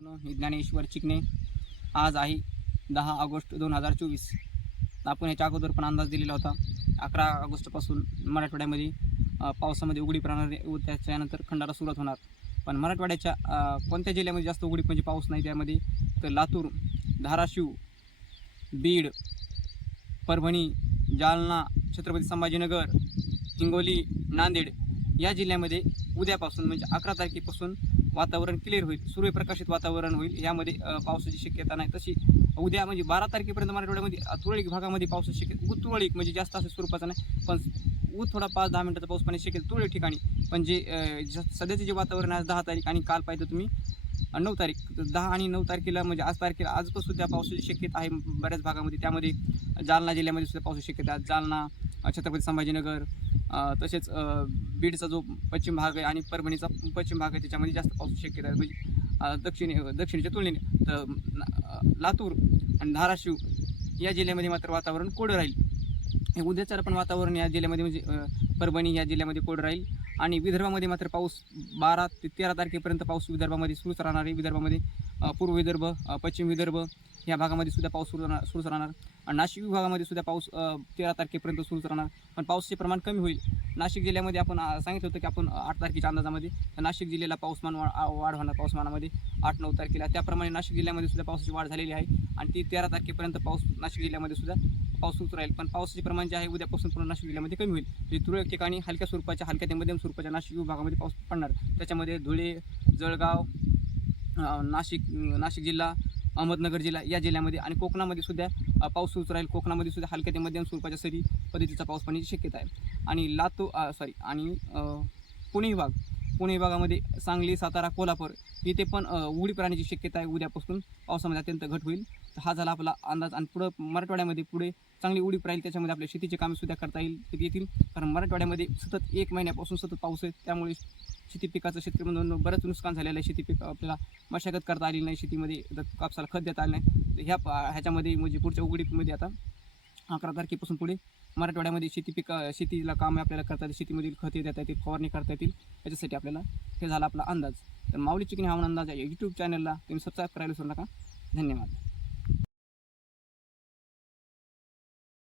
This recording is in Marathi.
ज्ञानेश्वर चिकणे आज आहे दहा ऑगस्ट दोन हजार चोवीस. आपण ह्याच्या अगोदर पण अंदाज दिलेला होता अकरा ऑगस्टपासून मराठवाड्यामध्ये पावसामध्ये उघडी राहणार व त्याच्यानंतर खंडारा सुरुवात होणार. पण मराठवाड्याच्या कोणत्या जिल्ह्यामध्ये जास्त उघडी म्हणजे पाऊस नाही त्यामध्ये तर लातूर धाराशिव बीड परभणी जालना छत्रपती संभाजीनगर हिंगोली नांदेड या जिल्ह्यामध्ये उद्यापासून म्हणजे अकरा तारखेपासून वातावरण क्लिअर होईल सूर्यप्रकाशित वातावरण होईल. यामध्ये पावसाची शक्यता नाही. तशी उद्या म्हणजे बारा तारखेपर्यंत मराठवाड्यामध्ये अ, तुरळक भागामध्ये पावसाची शक्यता उ- तुरळक म्हणजे जास्त असं स्वरूपाचा नाही पण ऊ थोडा पाच दहा मिनिटाचा पाऊस पाणी शक्यता तुरळक ठिकाणी. पण जे ज- सध्याचे जे वातावरण आहे आज दहा तारीख आणि काल पाहिजे तुम्ही नऊ तारीख दहा आणि नऊ तारखेला म्हणजे आज तारखेला आजपासून सुद्धा पावसाची शक्यता आहे बऱ्याच भागामध्ये. त्यामध्ये जालना जिल्ह्यामध्ये सुद्धा पावसाची शक्यता आहे. जालना छत्रपती संभाजीनगर तसेच बीडचा जो पश्चिम भाग आहे आणि परभणीचा पश्चिम भाग आहे त्याच्यामध्ये जास्त पाऊस शक्यता आहे. म्हणजे दक्षिणे दक्षिण दक्षिणेच्या तुलनेने तर लातूर आणि धाराशिव या जिल्ह्यामध्ये मात्र वातावरण कोरडं राहील. उद्याचं पण वातावरण या जिल्ह्यामध्ये म्हणजे परभणी या जिल्ह्यामध्ये कोरडं राहील. आणि विदर्भामध्ये मात्र पाऊस बारा ते तेरा तारखेपर्यंत पाऊस विदर्भामध्ये सुरूच राहणार आहे. विदर्भामध्ये पूर्व विदर्भ पश्चिम विदर्भ या भागामध्ये सुद्धा पाऊस सुरू राहणार सुरूच राहणार. आणि नाशिक विभागामध्ये सुद्धा पाऊस तेरा तारखेपर्यंत सुरूच राहणार. पण पावसाचे प्रमाण कमी होईल. नाशिक जिल्ह्यामध्ये आपण सांगितलं होतं की आपण आठ तारखेच्या अंदाजामध्ये तर नाशिक जिल्ह्याला पाऊसमान वाढ होणार पाऊसमानामध्ये आठ नऊ तारखेला. त्याप्रमाणे नाशिक जिल्ह्यामध्ये सुद्धा पावसाची वाढ झालेली आहे. आणि ती तेरा तारखेपर्यंत पाऊस नाशिक जिल्ह्यामध्ये सुद्धा पाऊस सुरू राहील. पण पावसाचे प्रमाण जे आहे उद्यापासून पूर्ण नाशिक जिल्ह्यामध्ये कमी होईल. म्हणजे तुरळक ठिकाणी हलक्या स्वरूपाच्या हलक्या ते मध्यम स्वरूपाच्या नाशिक विभागामध्ये पाऊस पडणार. त्याच्यामध्ये धुळे जळगाव नाशिक नाशिक जिल्हा अहमदनगर जिल्हा या जिल्ह्यामध्ये आणि कोकणामध्ये सुद्धा पाऊस सुरू राहील. कोकणामध्ये सुद्धा हलक्या ते मध्यम स्वरूपाच्या सरी पद्धतीचा पाऊस पडण्याची शक्यता आहे. आणि लातूर सॉरी आणि पुणे विभाग पुणे विभागामध्ये सांगली सातारा कोल्हापूर इथे पण उघडी प्राण्याची शक्यता आहे. उद्यापासून पावसामध्ये अत्यंत घट होईल. तर हा झाला आपला अंदाज आणि पुढं मराठवाड्यामध्ये पुढे चांगली उडीप राहील त्याच्यामध्ये आपल्या शेतीचे कामे सुद्धा करता येईल येतील. कारण मराठवाड्यामध्ये सतत एक महिन्यापासून सतत पाऊस आहे त्यामुळे शेती पिकाचं शेतकऱ्यांमधून बरंच नुकसान झालेलं आहे. शेती पीक आपल्याला मशागत करता आली नाही शेतीमध्ये कापसाला खत देता आलं नाही तर ह्या पा- ह्याच्यामध्ये म्हणजे पुढच्या उघडीपमध्ये आता अकरा तारखेपासून पुढे मराठवाड्यामध्ये शेती पिक शेतीला कामे आपल्याला करता येतील शेतीमधील खते देता येतील फवारणी करता येतील. याच्यासाठी आपल्याला हे झाला आपला अंदाज. तर माऊली चिकन हवामान अंदाज या यूट्यूब चॅनलला तुम्ही सबस्क्राईब करायला विसरू नका. धन्यवाद.